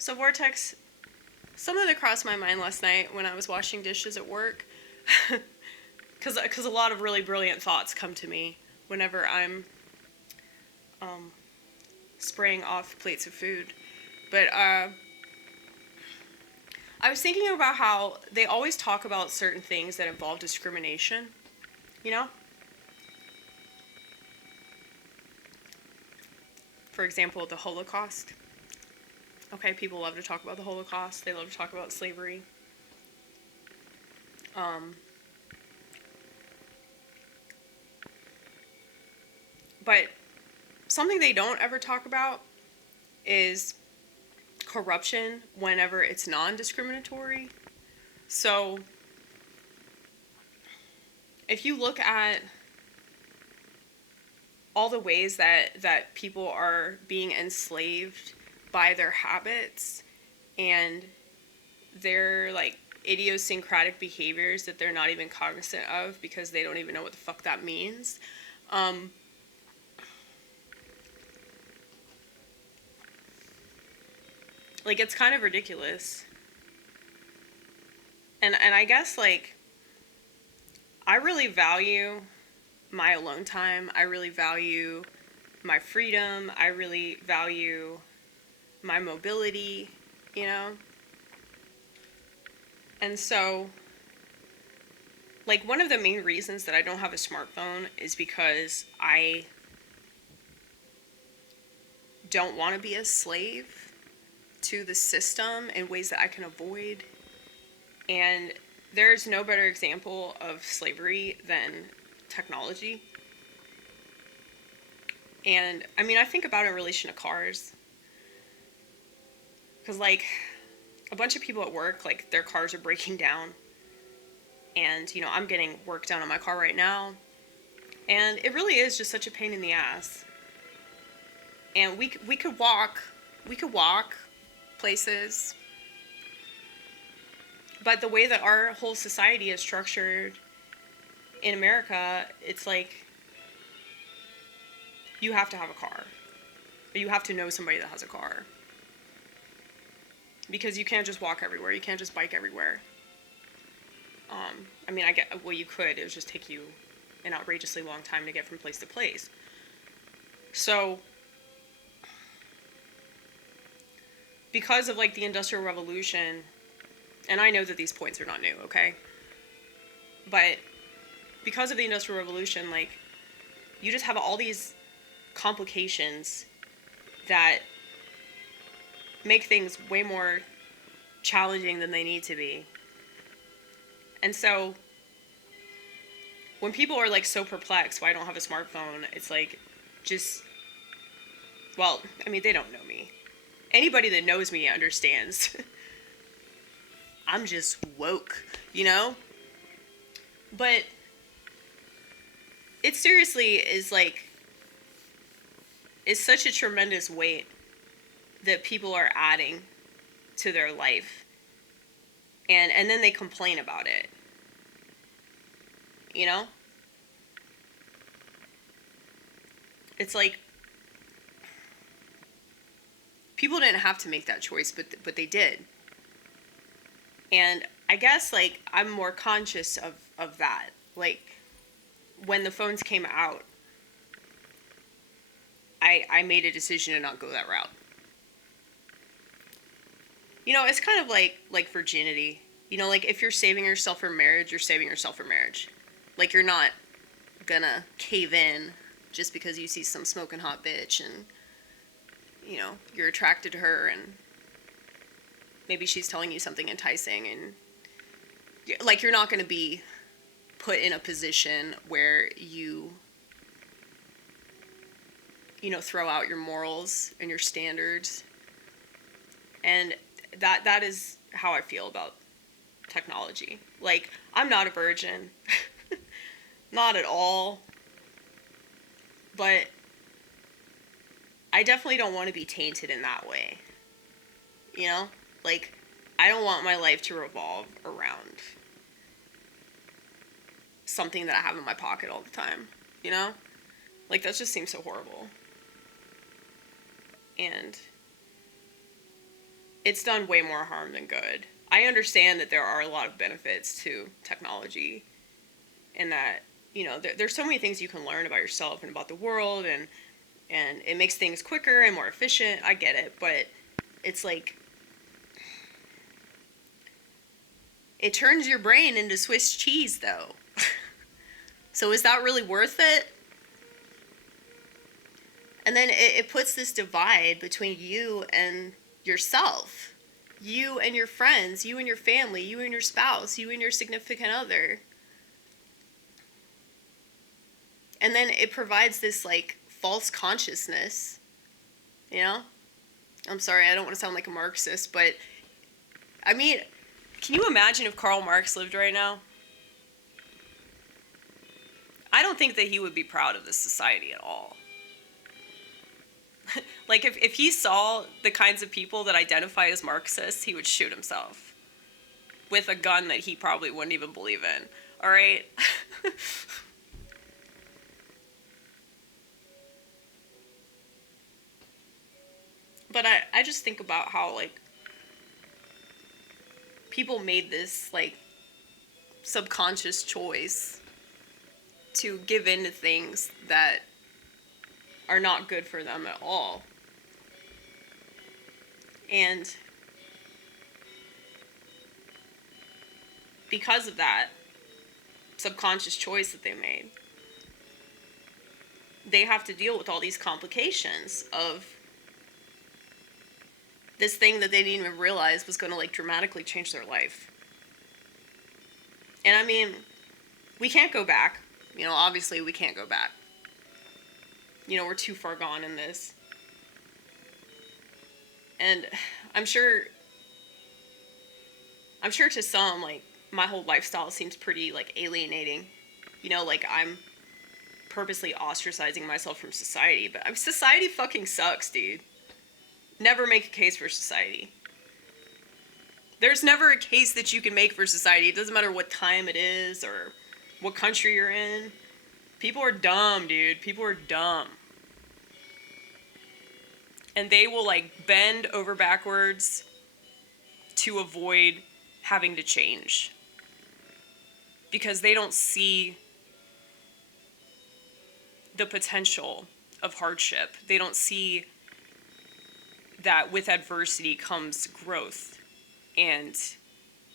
So, Vortex, something that crossed my mind last night when I was washing dishes at work, because a lot of really brilliant thoughts come to me whenever I'm um, spraying off plates of food. But I was thinking about how they always talk about certain things that involve discrimination, you know? For example, the Holocaust. Okay, people love to talk about the Holocaust. They love to talk about slavery. Um, but something they don't ever talk about is corruption whenever it's non-discriminatory. So if you look at all the ways that people are being enslaved by their habits and their like idiosyncratic behaviors that they're not even cognizant of because they don't even know what the fuck that means. Like it's kind of ridiculous. And I guess like I really value my alone time. I really value my freedom. I really value my mobility, you know? And so, like, one of the main reasons that I don't have a smartphone is because I don't want to be a slave to the system in ways that I can avoid. And there's no better example of slavery than technology. And I mean, I think about it in relation to cars. Because, like, a bunch of people at work, like, their cars are breaking down. And, you know, I'm getting work done on my car right now. And it really is just such a pain in the ass. And we could walk places. But the way that our whole society is structured in America, it's like you have to have a car. Or you have to know somebody that has a car. Because you can't just walk everywhere. You can't just bike everywhere. I mean, well, you could. It would just take you an outrageously long time to get from place to place. So, because of, like, the Industrial Revolution, and I know that these points are not new, okay? But because of the Industrial Revolution, like, you just have all these complications that make things way more challenging than they need to be. And so when people are like so perplexed why I don't have a smartphone, it's like just, well, I mean, they don't know me. Anybody that knows me understands. I'm just woke, you know? But it seriously is like, it's such a tremendous weight that people are adding to their life. And then they complain about it. You know? It's like people didn't have to make that choice, but they did. And I guess like I'm more conscious of that. Like when the phones came out, I made a decision to not go that route. You know, it's kind of like virginity. You know, like if you're saving yourself for marriage, you're saving yourself for marriage. Like you're not gonna cave in just because you see some smoking hot bitch and, you know, you're attracted to her and maybe she's telling you something enticing and, like, you're not gonna be put in a position where you know, throw out your morals and your standards. And that is how I feel about technology. Like, I'm not a virgin. Not at all. But I definitely don't want to be tainted in that way. You know? Like, I don't want my life to revolve around something that I have in my pocket all the time. You know? Like, that just seems so horrible. And it's done way more harm than good. I understand that there are a lot of benefits to technology, and that, you know, there's so many things you can learn about yourself and about the world, and it makes things quicker and more efficient. I get it, but it's like, it turns your brain into Swiss cheese, though. So is that really worth it? And then it puts this divide between you and yourself, you and your friends, you and your family, you and your spouse, you and your significant other. And then it provides this, like, false consciousness, you know? I'm sorry, I don't want to sound like a Marxist, but, I mean, can you imagine if Karl Marx lived right now? I don't think that he would be proud of this society at all. Like, if he saw the kinds of people that identify as Marxists, he would shoot himself with a gun that he probably wouldn't even believe in. All right? But I just think about how, like, people made this, like, subconscious choice to give in to things that are not good for them at all. And because of that subconscious choice that they made, they have to deal with all these complications of this thing that they didn't even realize was going to, like, dramatically change their life. And I mean, we can't go back. You know, obviously we can't go back. You know, we're too far gone in this. And I'm sure to some, like, my whole lifestyle seems pretty, like, alienating. You know, like, I'm purposely ostracizing myself from society, but society fucking sucks, dude. Never make a case for society. There's never a case that you can make for society. It doesn't matter what time it is or what country you're in. People are dumb, dude. People are dumb. And they will, like, bend over backwards to avoid having to change. Because they don't see the potential of hardship. They don't see that with adversity comes growth and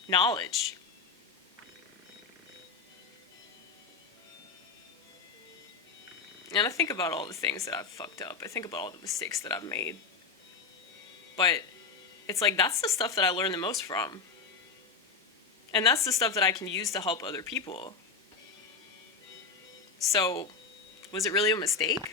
knowledge. And I think about all the things that I've fucked up. I think about all the mistakes that I've made. But it's like, that's the stuff that I learned the most from. And that's the stuff that I can use to help other people. So, was it really a mistake?